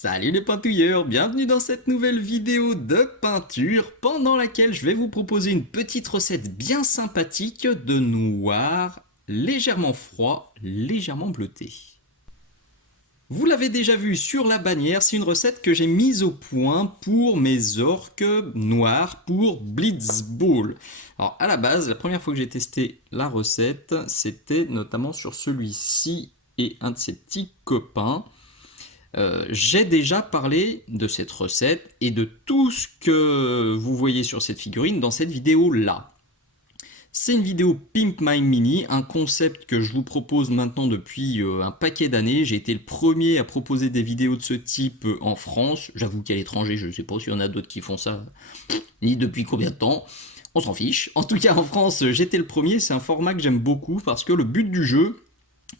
Salut les peintouilleurs, bienvenue dans cette nouvelle vidéo de peinture pendant laquelle je vais vous proposer une petite recette bien sympathique de noir légèrement froid, légèrement bleuté. Vous l'avez déjà vu sur la bannière, c'est une recette que j'ai mise au point pour mes orques noirs pour Blitzball. Alors à la base, la première fois que j'ai testé la recette, c'était notamment sur celui-ci et un de ses petits copains. J'ai déjà parlé de cette recette et de tout ce que vous voyez sur cette figurine dans cette vidéo là. C'est une vidéo Pimp My Mini, un concept que je vous propose maintenant depuis un paquet d'années. J'ai été le premier à proposer des vidéos de ce type en France. J'avoue qu'à l'étranger, je ne sais pas s'il y en a d'autres qui font ça, ni depuis combien de temps. On s'en fiche. En tout cas, en France, j'étais le premier. C'est un format que j'aime beaucoup parce que le but du jeu,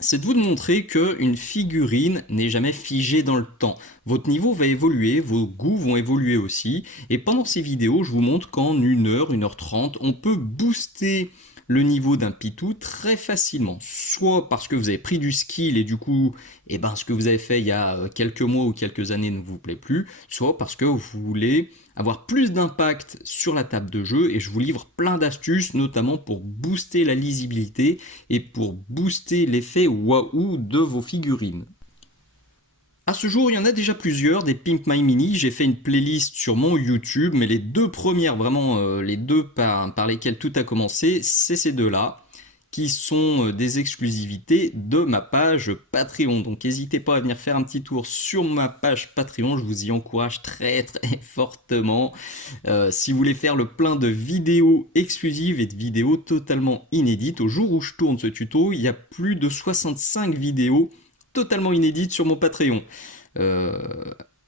c'est de vous montrer qu'une figurine n'est jamais figée dans le temps. Votre niveau va évoluer, vos goûts vont évoluer aussi. Et pendant ces vidéos, je vous montre qu'en 1 heure, 1 h 30, on peut booster le niveau d'un pitou très facilement. Soit parce que vous avez pris du skill et du coup, ce que vous avez fait il y a quelques mois ou quelques années ne vous plaît plus. Soit parce que vous voulez avoir plus d'impact sur la table de jeu et je vous livre plein d'astuces, notamment pour booster la lisibilité et pour booster l'effet waouh de vos figurines. À ce jour, il y en a déjà plusieurs, des Pimp My Mini. J'ai fait une playlist sur mon YouTube, mais les deux premières, vraiment les deux par lesquelles tout a commencé, c'est ces deux-là, qui sont des exclusivités de ma page Patreon. Donc n'hésitez pas à venir faire un petit tour sur ma page Patreon, je vous y encourage très très fortement. Si vous voulez faire le plein de vidéos exclusives et de vidéos totalement inédites, au jour où je tourne ce tuto, il y a plus de 65 vidéos totalement inédites sur mon Patreon. Euh,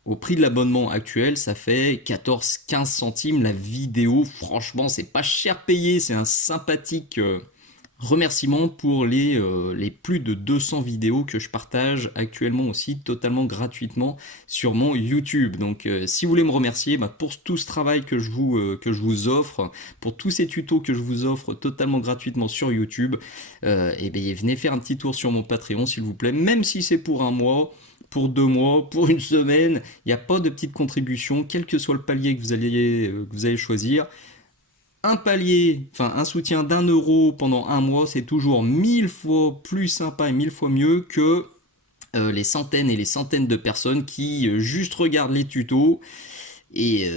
Au prix de l'abonnement actuel, ça fait 14-15 centimes la vidéo. Franchement, c'est pas cher payé, c'est un sympathique remerciement pour les plus de 200 vidéos que je partage actuellement aussi totalement gratuitement sur mon YouTube. Donc si vous voulez me remercier pour tout ce travail que je vous offre, pour tous ces tutos que je vous offre totalement gratuitement sur YouTube, venez faire un petit tour sur mon Patreon s'il vous plaît, même si c'est pour un mois, pour 2 mois, pour une semaine, il n'y a pas de petite contribution, quel que soit le palier que vous allez choisir. Un palier, enfin un soutien d'1 euro pendant un mois, c'est toujours 1000 fois plus sympa et 1000 fois mieux que les centaines et les centaines de personnes qui juste regardent les tutos et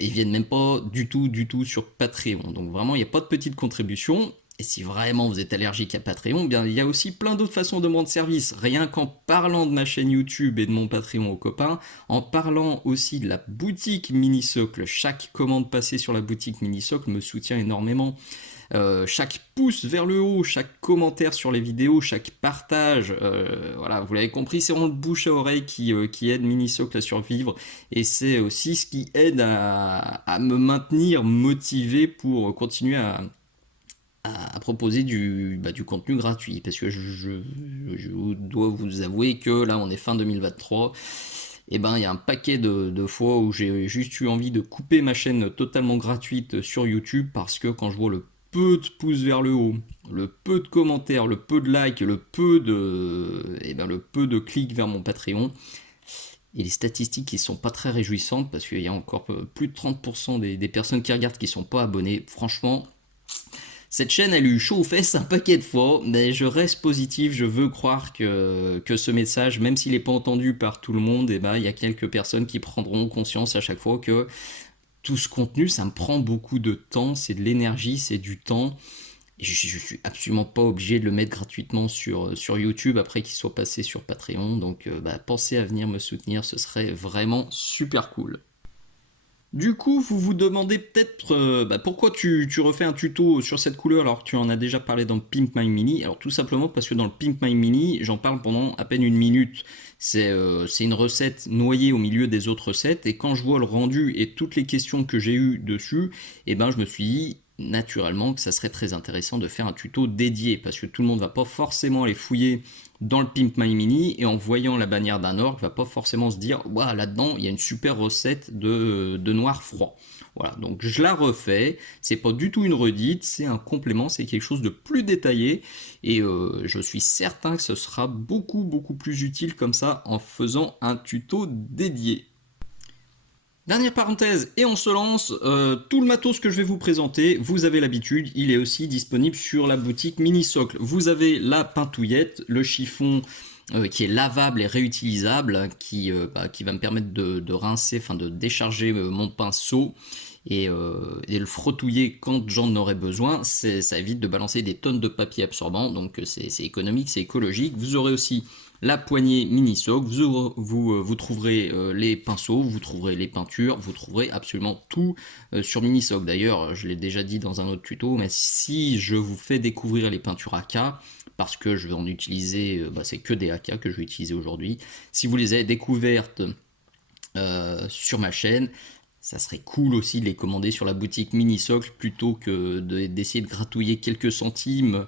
viennent même pas du tout sur Patreon. Donc vraiment, il n'y a pas de petite contribution. Et si vraiment vous êtes allergique à Patreon, bien il y a aussi plein d'autres façons de me rendre service. Rien qu'en parlant de ma chaîne YouTube et de mon Patreon aux copains, en parlant aussi de la boutique Minisocle. Chaque commande passée sur la boutique Minisocle me soutient énormément. Chaque pouce vers le haut, chaque commentaire sur les vidéos, chaque partage, voilà, vous l'avez compris, c'est vraiment le bouche à oreille qui aide Minisocle à survivre et c'est aussi ce qui aide à me maintenir motivé pour continuer à proposer du contenu gratuit parce que je dois vous avouer que là on est fin 2023 et il y a un paquet de fois où j'ai juste eu envie de couper ma chaîne totalement gratuite sur YouTube parce que quand je vois le peu de pouces vers le haut, le peu de commentaires, le peu de likes, le peu de clics vers mon Patreon et les statistiques qui sont pas très réjouissantes parce qu'il y a encore plus de 30% des personnes qui regardent qui sont pas abonnées. Franchement, cette chaîne, elle a eu chaud aux fesses un paquet de fois, mais je reste positif, je veux croire que ce message, même s'il n'est pas entendu par tout le monde, il y a quelques personnes qui prendront conscience à chaque fois que tout ce contenu, ça me prend beaucoup de temps, c'est de l'énergie, c'est du temps. Et je suis absolument pas obligé de le mettre gratuitement sur YouTube après qu'il soit passé sur Patreon. Donc pensez à venir me soutenir, ce serait vraiment super cool. Du coup, vous vous demandez peut-être pourquoi tu refais un tuto sur cette couleur alors que tu en as déjà parlé dans Pimp My Mini. Alors tout simplement parce que dans le Pimp My Mini, j'en parle pendant à peine 1 minute. C'est une recette noyée au milieu des autres recettes et quand je vois le rendu et toutes les questions que j'ai eues dessus, je me suis dit naturellement que ça serait très intéressant de faire un tuto dédié, parce que tout le monde va pas forcément aller fouiller dans le Pimp My Mini, et en voyant la bannière d'un orc, va pas forcément se dire waouh, là-dedans il y a une super recette de noir froid. Voilà, donc je la refais, c'est pas du tout une redite, c'est un complément, c'est quelque chose de plus détaillé, et je suis certain que ce sera beaucoup plus utile comme ça en faisant un tuto dédié. Dernière parenthèse, et on se lance, tout le matos que je vais vous présenter, vous avez l'habitude, il est aussi disponible sur la boutique Mini Socle. Vous avez la pintouillette, le chiffon qui est lavable et réutilisable, qui va me permettre de rincer, enfin de décharger mon pinceau et le frottouiller quand j'en aurai besoin. Ça évite de balancer des tonnes de papier absorbant, donc c'est économique, c'est écologique. Vous aurez aussi la poignée mini socle, vous trouverez les pinceaux, vous trouverez les peintures, vous trouverez absolument tout sur mini socle. D'ailleurs, je l'ai déjà dit dans un autre tuto, mais si je vous fais découvrir les peintures AK, parce que je vais en utiliser, c'est que des AK que je vais utiliser aujourd'hui, si vous les avez découvertes sur ma chaîne, ça serait cool aussi de les commander sur la boutique Mini Socle plutôt que d'essayer de gratouiller quelques centimes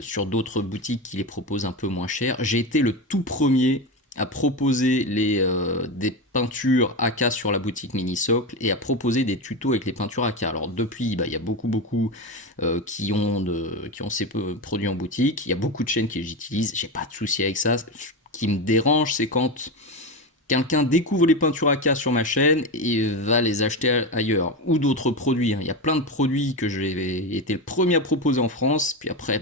sur d'autres boutiques qui les proposent un peu moins cher. J'ai été le tout premier à proposer des peintures AK sur la boutique Mini Socle et à proposer des tutos avec les peintures AK. Alors depuis, il y a beaucoup qui ont ces produits en boutique. Il y a beaucoup de chaînes qui les utilisent. J'ai pas de souci avec ça. Ce qui me dérange, c'est quand quelqu'un découvre les peintures AK sur ma chaîne et va les acheter ailleurs, ou d'autres produits. Il y a plein de produits que j'ai été le premier à proposer en France, puis après,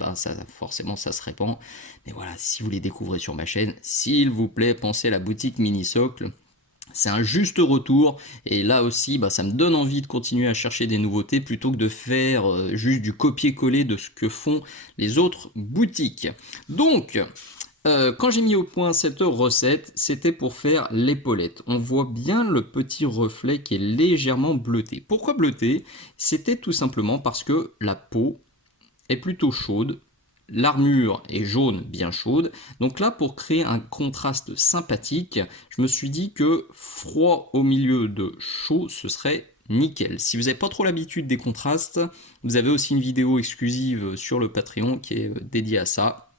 forcément, ça se répand. Mais voilà, si vous les découvrez sur ma chaîne, s'il vous plaît, pensez à la boutique Mini Socle. C'est un juste retour, et là aussi, ça me donne envie de continuer à chercher des nouveautés plutôt que de faire juste du copier-coller de ce que font les autres boutiques. Donc, quand j'ai mis au point cette recette, c'était pour faire l'épaulette. On voit bien le petit reflet qui est légèrement bleuté. Pourquoi bleuté? C'était tout simplement parce que la peau est plutôt chaude, l'armure est jaune, bien chaude. Donc là, pour créer un contraste sympathique, je me suis dit que froid au milieu de chaud, ce serait nickel. Si vous n'avez pas trop l'habitude des contrastes, vous avez aussi une vidéo exclusive sur le Patreon qui est dédiée à ça.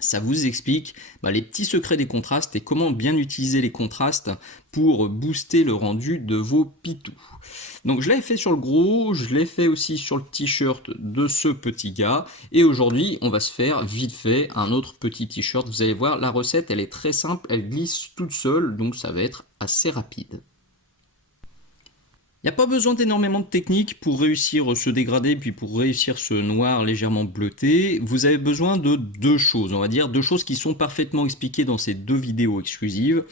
Ça vous explique les petits secrets des contrastes et comment bien utiliser les contrastes pour booster le rendu de vos pitous. Donc je l'ai fait sur le gros, je l'ai fait aussi sur le t-shirt de ce petit gars. Et aujourd'hui, on va se faire vite fait un autre petit t-shirt. Vous allez voir, la recette, elle est très simple, elle glisse toute seule, donc ça va être assez rapide. Il n'y a pas besoin d'énormément de technique pour réussir ce dégradé, puis pour réussir ce noir légèrement bleuté. Vous avez besoin de deux choses, on va dire, deux choses qui sont parfaitement expliquées dans ces deux vidéos exclusives.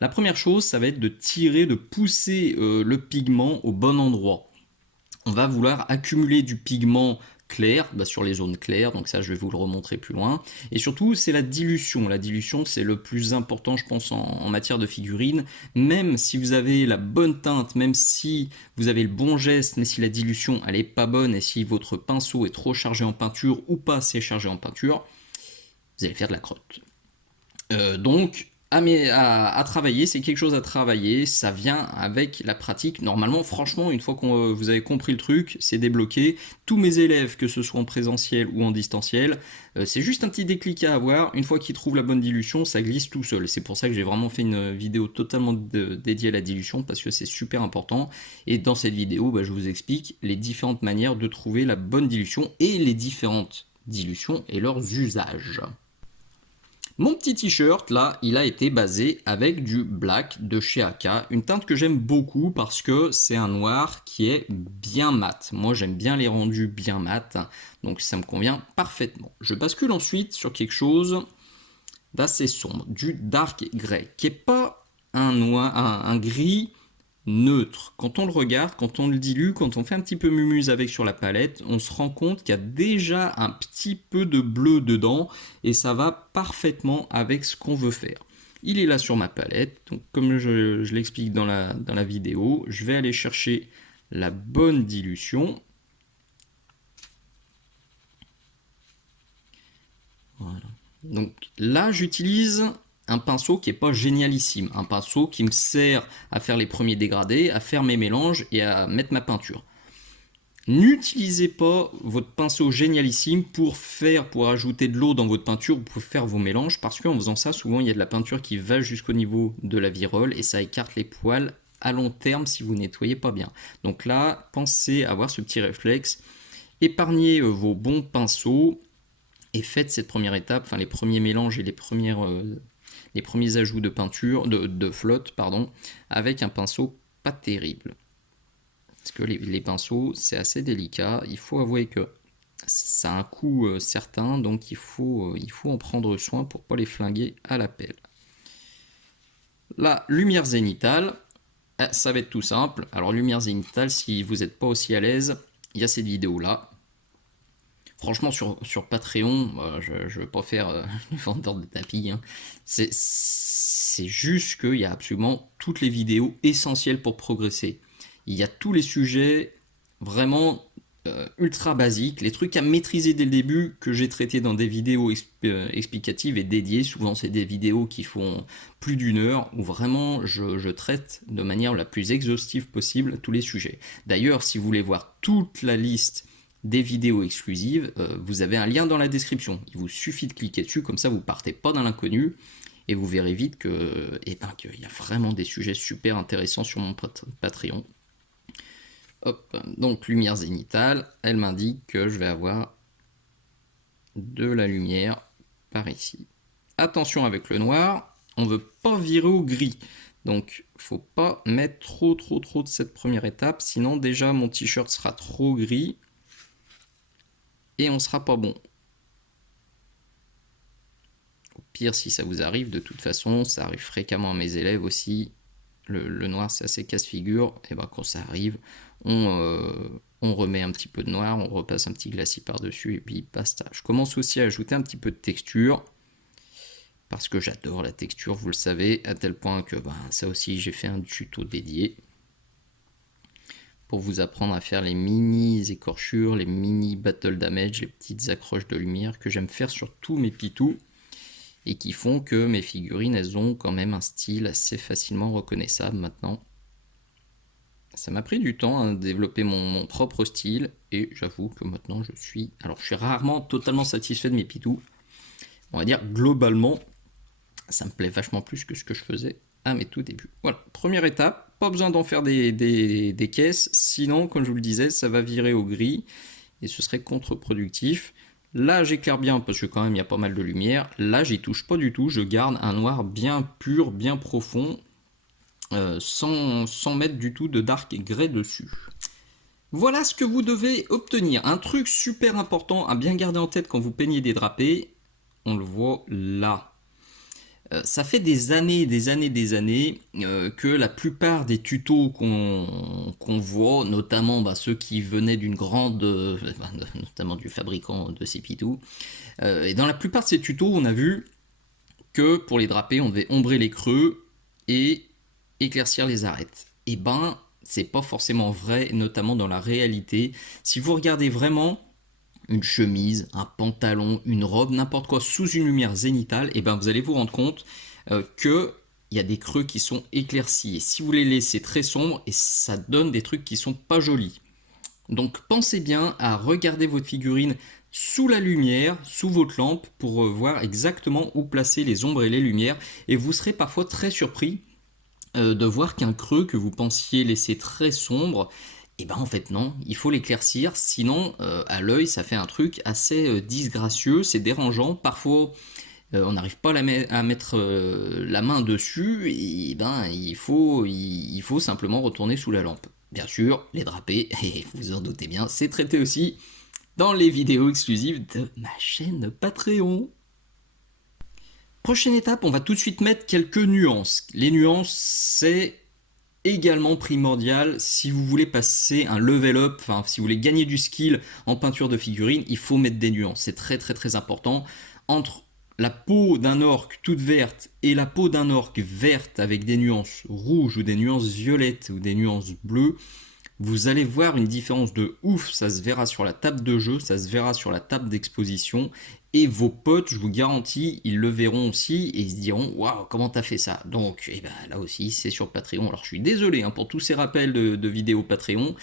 La première chose, ça va être de tirer, de pousser le pigment au bon endroit. On va vouloir accumuler du pigment clair sur les zones claires, donc ça je vais vous le remontrer plus loin. Et surtout c'est la dilution. La dilution c'est le plus important je pense en matière de figurine. Même si vous avez la bonne teinte, même si vous avez le bon geste, mais si la dilution elle est pas bonne et si votre pinceau est trop chargé en peinture ou pas assez chargé en peinture, vous allez faire de la crotte. Donc à travailler, c'est quelque chose à travailler, ça vient avec la pratique. Normalement, franchement, une fois que vous avez compris le truc, c'est débloqué. Tous mes élèves, que ce soit en présentiel ou en distanciel, c'est juste un petit déclic à avoir. Une fois qu'ils trouvent la bonne dilution, ça glisse tout seul. C'est pour ça que j'ai vraiment fait une vidéo totalement dédiée à la dilution, parce que c'est super important. Et dans cette vidéo, je vous explique les différentes manières de trouver la bonne dilution et les différentes dilutions et leurs usages. Mon petit t-shirt là, il a été basé avec du black de chez AK, une teinte que j'aime beaucoup parce que c'est un noir qui est bien mat. Moi j'aime bien les rendus bien mat, donc ça me convient parfaitement. Je bascule ensuite sur quelque chose d'assez sombre, du dark grey, qui est pas un noir, un gris neutre. Quand on le regarde, quand on le dilue, quand on fait un petit peu mumuse avec sur la palette, on se rend compte qu'il y a déjà un petit peu de bleu dedans et ça va parfaitement avec ce qu'on veut faire. Il est là sur ma palette, donc comme je l'explique dans la vidéo, je vais aller chercher la bonne dilution. Voilà. Donc là j'utilise un pinceau qui n'est pas génialissime, un pinceau qui me sert à faire les premiers dégradés, à faire mes mélanges et à mettre ma peinture. N'utilisez pas votre pinceau génialissime pour ajouter de l'eau dans votre peinture ou pour faire vos mélanges, parce qu'en faisant ça, souvent il y a de la peinture qui va jusqu'au niveau de la virole et ça écarte les poils à long terme si vous nettoyez pas bien. Donc là, pensez à avoir ce petit réflexe, épargnez vos bons pinceaux et faites cette première étape, enfin les premiers mélanges et les premiers ajouts de peinture, de flotte, pardon, avec un pinceau pas terrible. Parce que les pinceaux, c'est assez délicat. Il faut avouer que ça a un coût certain, donc il faut en prendre soin pour ne pas les flinguer à la pelle. La lumière zénitale, ça va être tout simple. Alors lumière zénitale, si vous n'êtes pas aussi à l'aise, il y a cette vidéo-là. Franchement, sur Patreon, je ne veux pas faire le vendeur de tapis. Hein. C'est juste qu'il y a absolument toutes les vidéos essentielles pour progresser. Il y a tous les sujets vraiment ultra basiques, les trucs à maîtriser dès le début que j'ai traités dans des vidéos explicatives et dédiées. Souvent, c'est des vidéos qui font plus d'une heure où vraiment je traite de manière la plus exhaustive possible tous les sujets. D'ailleurs, si vous voulez voir toute la liste des vidéos exclusives, vous avez un lien dans la description. Il vous suffit de cliquer dessus, comme ça vous partez pas dans l'inconnu et vous verrez vite qu'il y a vraiment des sujets super intéressants sur mon Patreon. Hop, donc lumière zénitale, elle m'indique que je vais avoir de la lumière par ici. Attention avec le noir, on ne veut pas virer au gris. Donc faut pas mettre trop de cette première étape, sinon déjà mon t-shirt sera trop gris et on sera pas bon. Au pire, si ça vous arrive, de toute façon, ça arrive fréquemment à mes élèves aussi. Le noir, c'est assez casse-figure. Et ben quand ça arrive, on remet un petit peu de noir, on repasse un petit glacis par-dessus et puis basta. Je commence aussi à ajouter un petit peu de texture parce que j'adore la texture, vous le savez, à tel point que ça aussi, j'ai fait un tuto dédié pour vous apprendre à faire les mini écorchures, les mini battle damage, les petites accroches de lumière que j'aime faire sur tous mes pitous et qui font que mes figurines, elles ont quand même un style assez facilement reconnaissable maintenant. Ça m'a pris du temps à développer mon propre style et j'avoue que maintenant je suis rarement totalement satisfait de mes pitous. On va dire globalement, ça me plaît vachement plus que ce que je faisais à mes tout débuts. Voilà, première étape, pas besoin d'en faire des caisses, sinon, comme je vous le disais, ça va virer au gris et ce serait contre-productif. Là, j'éclaire bien parce que quand même il y a pas mal de lumière. Là, j'y touche pas du tout, je garde un noir bien pur, bien profond, sans mettre du tout de dark grey dessus. Voilà ce que vous devez obtenir. Un truc super important à bien garder en tête quand vous peignez des drapés, on le voit là. Ça fait des années que la plupart des tutos qu'on voit, notamment ceux qui venaient d'une grande, notamment du fabricant de ces pitous, et dans la plupart de ces tutos, on a vu que pour les drapés, on devait ombrer les creux et éclaircir les arêtes. Et ben, c'est pas forcément vrai, notamment dans la réalité. Si vous regardez vraiment une chemise, un pantalon, une robe, n'importe quoi sous une lumière zénitale, et ben vous allez vous rendre compte que il y a des creux qui sont éclaircis. Et si vous les laissez très sombres, et ça donne des trucs qui sont pas jolis. Donc pensez bien à regarder votre figurine sous la lumière, sous votre lampe, pour voir exactement où placer les ombres et les lumières. Et vous serez parfois très surpris de voir qu'un creux que vous pensiez laisser très sombre, et ben en fait non, il faut l'éclaircir, sinon à l'œil ça fait un truc assez disgracieux, c'est dérangeant, parfois on n'arrive pas à mettre la main dessus, et ben il faut simplement retourner sous la lampe. Bien sûr, les drapés, et vous en doutez bien, c'est traité aussi dans les vidéos exclusives de ma chaîne Patreon. Prochaine étape, on va tout de suite mettre quelques nuances. Les nuances, c'est également primordial si vous voulez passer un level up, enfin si vous voulez gagner du skill en peinture de figurines, il faut mettre des nuances, c'est très important. Entre la peau d'un orc toute verte et la peau d'un orc verte avec des nuances rouges ou des nuances violettes ou des nuances bleues, vous allez voir une différence de ouf, ça se verra sur la table de jeu, ça se verra sur la table d'exposition, et vos potes, je vous garantis, ils le verront aussi, et ils se diront « Waouh, comment t'as fait ça ?» Donc, là aussi, c'est sur Patreon. Alors, je suis désolé pour tous ces rappels de vidéos Patreon,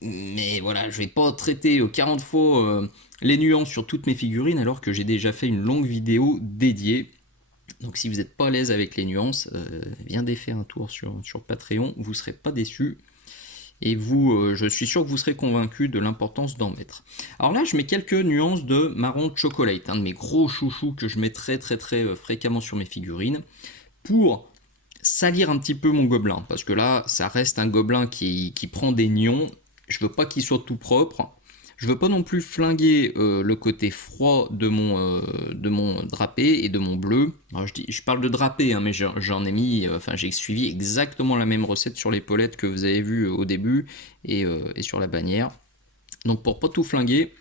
Mais voilà, je vais pas traiter 40 fois les nuances sur toutes mes figurines alors que j'ai déjà fait une longue vidéo dédiée. Donc si vous n'êtes pas à l'aise avec les nuances, viens faire un tour sur Patreon, vous ne serez pas déçus. Et je suis sûr que vous serez convaincu de l'importance d'en mettre. Alors là, je mets quelques nuances de marron chocolate, un de mes gros chouchous que je mets très fréquemment sur mes figurines, pour salir un petit peu mon gobelin, parce que là, ça reste un gobelin qui prend des nions. Je veux pas qu'il soit tout propre. Je veux pas non plus flinguer le côté froid de mon drapé et de mon bleu. Alors je parle de drapé, hein, mais j'en ai mis, enfin j'ai suivi exactement la même recette sur l'épaulette que vous avez vu au début et sur la bannière. Donc pour pas tout flinguer,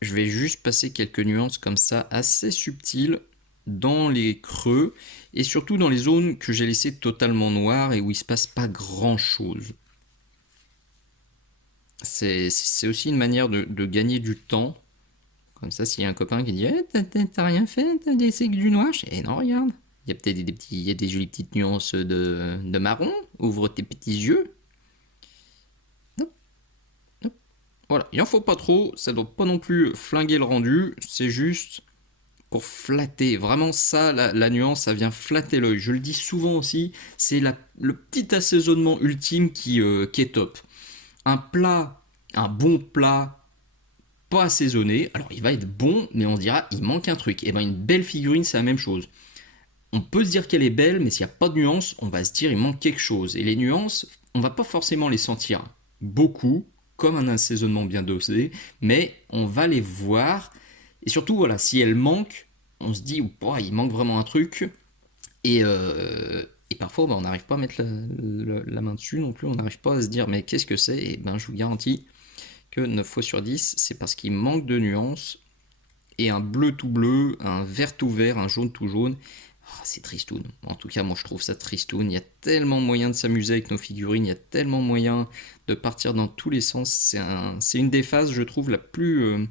je vais juste passer quelques nuances comme ça, assez subtiles, dans les creux et surtout dans les zones que j'ai laissées totalement noires et où il se passe pas grand chose. C'est aussi une manière de gagner du temps. Comme ça, s'il y a un copain qui dit eh, t'as rien fait, t'as laissé que du noir. Je dis eh non, regarde. Il y a peut-être il y a des jolies petites nuances de marron. Ouvre tes petits yeux. Non, non. Voilà, il en faut pas trop. Ça doit pas non plus flinguer le rendu. C'est juste pour flatter. Vraiment, ça, la nuance, ça vient flatter l'œil. Je le dis souvent aussi. C'est le petit assaisonnement ultime qui est top. Un bon plat pas assaisonné, alors il va être bon, mais on se dira il manque un truc. Et ben une belle figurine, c'est la même chose. On peut se dire qu'elle est belle, mais s'il n'y a pas de nuances, on va se dire il manque quelque chose. Et les nuances, on va pas forcément les sentir beaucoup, comme un assaisonnement bien dosé, mais on va les voir. Et surtout, voilà, si elles manquent, on se dit oh, il manque vraiment un truc. Et parfois, on n'arrive pas à mettre la main dessus non plus, on n'arrive pas à se dire mais qu'est-ce que c'est. Et ben je vous garantis que 9 fois sur 10, c'est parce qu'il manque de nuances. Et un bleu tout bleu, un vert tout vert, un jaune tout jaune, c'est tristoun. En tout cas, moi je trouve ça tristoun. Il y a tellement moyen de s'amuser avec nos figurines, il y a tellement moyen de partir dans tous les sens. C'est une des phases, je trouve, la plus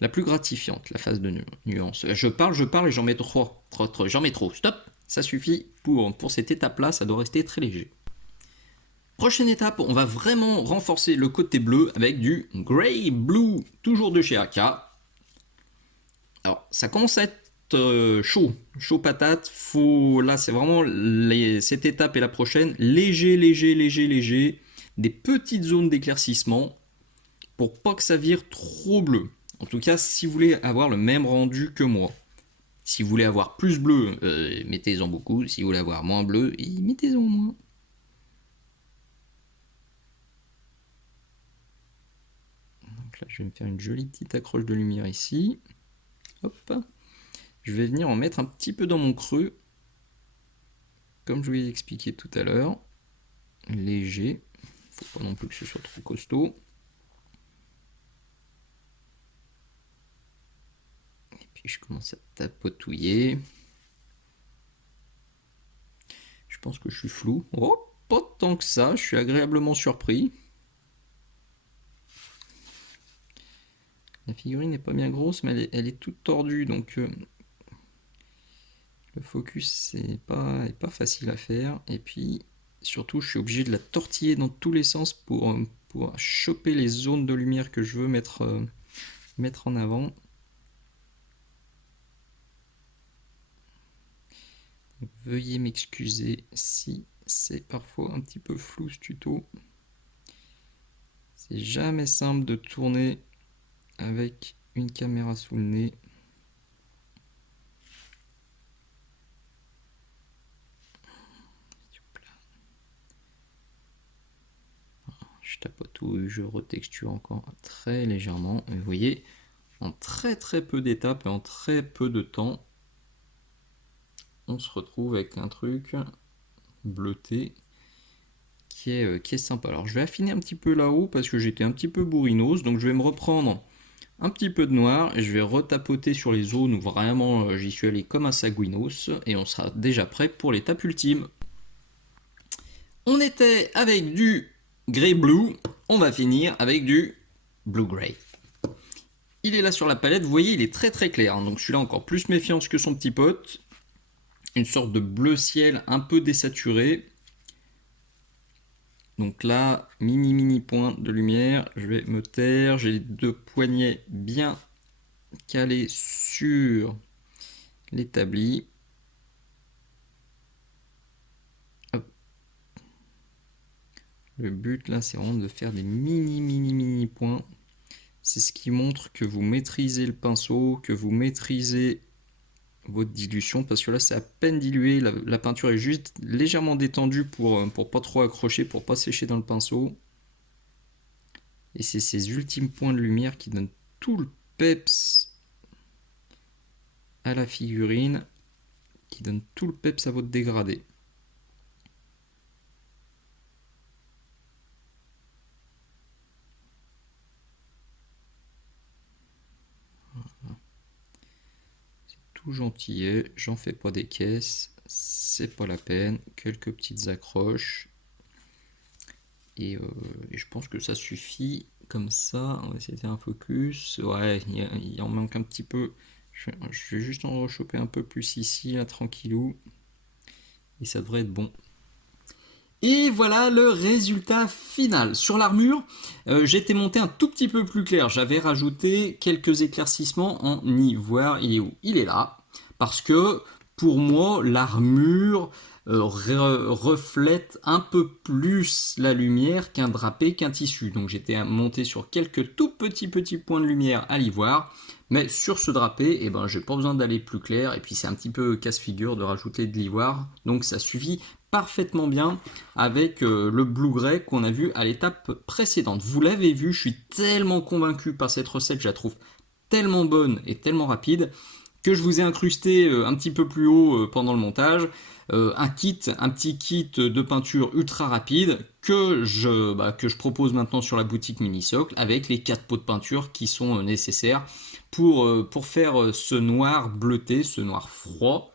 gratifiante, la phase de nuance. Je parle et j'en mets trop. J'en mets trop. Stop, ça suffit pour cette étape-là, ça doit rester très léger. Prochaine étape, on va vraiment renforcer le côté bleu avec du Grey Blue, toujours de chez AK. Alors, ça commence à être chaud patate. Là, c'est vraiment cette étape et la prochaine. Léger. Des petites zones d'éclaircissement pour pas que ça vire trop bleu. En tout cas, si vous voulez avoir le même rendu que moi. Si vous voulez avoir plus bleu, mettez-en beaucoup. Si vous voulez avoir moins bleu, mettez-en moins. Donc là, je vais me faire une jolie petite accroche de lumière ici. Hop. Je vais venir en mettre un petit peu dans mon creux. Comme je vous l'ai expliqué tout à l'heure. Léger. Faut pas non plus que ce soit trop costaud. Et puis je commence à tapotouiller. Je pense que je suis flou. Oh, pas tant que ça. Je suis agréablement surpris. La figurine n'est pas bien grosse, mais elle est toute tordue, donc le focus c'est est pas facile à faire. Et puis surtout, je suis obligé de la tortiller dans tous les sens pour choper les zones de lumière que je veux mettre en avant. Donc, veuillez m'excuser si c'est parfois un petit peu flou ce tuto. C'est jamais simple de tourner avec une caméra sous le nez. Je tapotouille, je retexture encore très légèrement. Et vous voyez, en très peu d'étapes et en très peu de temps, on se retrouve avec un truc bleuté qui est sympa. Alors je vais affiner un petit peu là-haut parce que j'étais un petit peu bourrinos, donc je vais me reprendre un petit peu de noir et je vais retapoter sur les zones où vraiment j'y suis allé comme un sagouinos et on sera déjà prêt pour l'étape ultime. On était avec du grey blue, on va finir avec du blue grey. Il est là sur la palette, vous voyez il est très clair, hein, donc celui-là encore plus méfiance que son petit pote. Une sorte de bleu ciel un peu désaturé. Donc là, mini point de lumière, je vais me taire, j'ai les deux poignets bien calés sur l'établi. Hop. Le but là, c'est vraiment de faire des mini points. C'est ce qui montre que vous maîtrisez le pinceau, que vous maîtrisez votre dilution, parce que là c'est à peine dilué, la peinture est juste légèrement détendue pour pas trop accrocher, pour pas sécher dans le pinceau. Et c'est ces ultimes points de lumière qui donnent tout le peps à la figurine, qui donnent tout le peps à votre dégradé. Voilà. C'est tout gentillet, j'en fais pas des caisses, c'est pas la peine, quelques petites accroches. Et je pense que ça suffit comme ça. On va essayer de faire un focus. Ouais, il en manque un petit peu. Je vais juste en rechoper un peu plus ici, là, tranquillou. Et ça devrait être bon. Et voilà le résultat final. Sur l'armure, j'étais monté un tout petit peu plus clair. J'avais rajouté quelques éclaircissements en ivoire. Il est où? Il est là. Parce que pour moi, l'armure reflète un peu plus la lumière qu'un drapé, qu'un tissu. Donc j'étais monté sur quelques tout petits points de lumière à l'ivoire. Mais sur ce drapé, eh ben, j'ai pas besoin d'aller plus clair. Et puis c'est un petit peu casse-figure de rajouter de l'ivoire. Donc ça suffit parfaitement bien avec le blue gray qu'on a vu à l'étape précédente. Vous l'avez vu, je suis tellement convaincu par cette recette, je la trouve tellement bonne et tellement rapide que je vous ai incrusté un petit peu plus haut pendant le montage un petit kit de peinture ultra rapide que je propose maintenant sur la boutique Minisocle avec les 4 pots de peinture qui sont nécessaires pour faire ce noir bleuté, ce noir froid.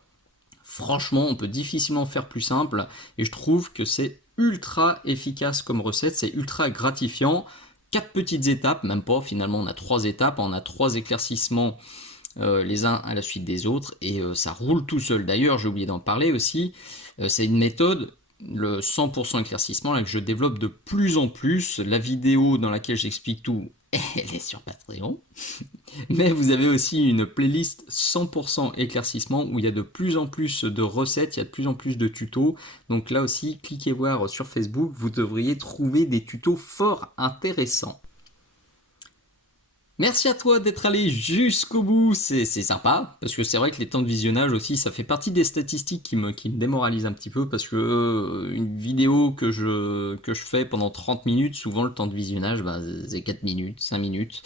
Franchement, on peut difficilement faire plus simple et je trouve que c'est ultra efficace comme recette, c'est ultra gratifiant. 4 petites étapes, même pas, finalement on a 3 étapes, on a 3 éclaircissements les uns à la suite des autres et ça roule tout seul. D'ailleurs, j'ai oublié d'en parler aussi, c'est une méthode, le 100% éclaircissement, là, que je développe de plus en plus. La vidéo dans laquelle j'explique tout, elle est sur Patreon. Mais vous avez aussi une playlist 100% éclaircissement où il y a de plus en plus de recettes, il y a de plus en plus de tutos. Donc là aussi, cliquez voir sur Facebook, vous devriez trouver des tutos fort intéressants. Merci à toi d'être allé jusqu'au bout, c'est sympa, parce que c'est vrai que les temps de visionnage aussi, ça fait partie des statistiques qui me démoralisent un petit peu, parce que une vidéo que je fais pendant 30 minutes, souvent le temps de visionnage, c'est 4 minutes, 5 minutes.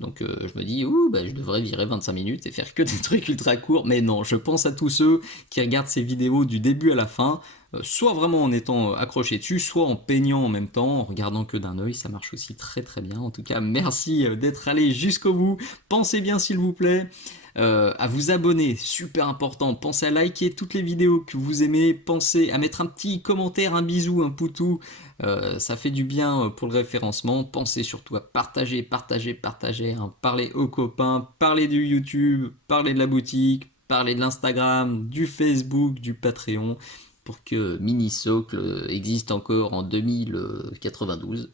Donc je me dis, je devrais virer 25 minutes et faire que des trucs ultra courts, mais non, je pense à tous ceux qui regardent ces vidéos du début à la fin, soit vraiment en étant accroché dessus, soit en peignant en même temps, en regardant que d'un œil, ça marche aussi très très bien. En tout cas, merci d'être allé jusqu'au bout. Pensez bien s'il vous plaît à vous abonner, super important. Pensez à liker toutes les vidéos que vous aimez, pensez à mettre un petit commentaire, un bisou, un poutou, ça fait du bien pour le référencement. Pensez surtout à partager, hein. Parlez aux copains, parlez du YouTube, parlez de la boutique, parlez de l'Instagram, du Facebook, du Patreon, pour que Minisocle existe encore en 2092.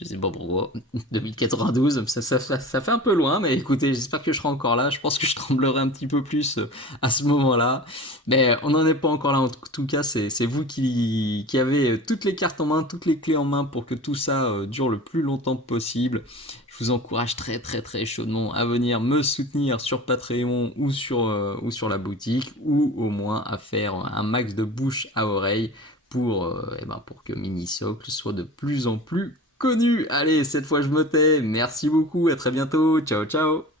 Je sais pas pourquoi. 2092, ça fait un peu loin, mais écoutez, j'espère que je serai encore là. Je pense que je tremblerai un petit peu plus à ce moment-là. Mais on n'en est pas encore là. En tout cas, c'est vous qui avez toutes les cartes en main, toutes les clés en main pour que tout ça dure le plus longtemps possible. Je vous encourage très très très chaudement à venir me soutenir sur Patreon ou sur la boutique, ou au moins à faire un max de bouche à oreille pour que Minisocle soit de plus en plus connu. Allez, cette fois je me tais. Merci beaucoup, à très bientôt. Ciao ciao.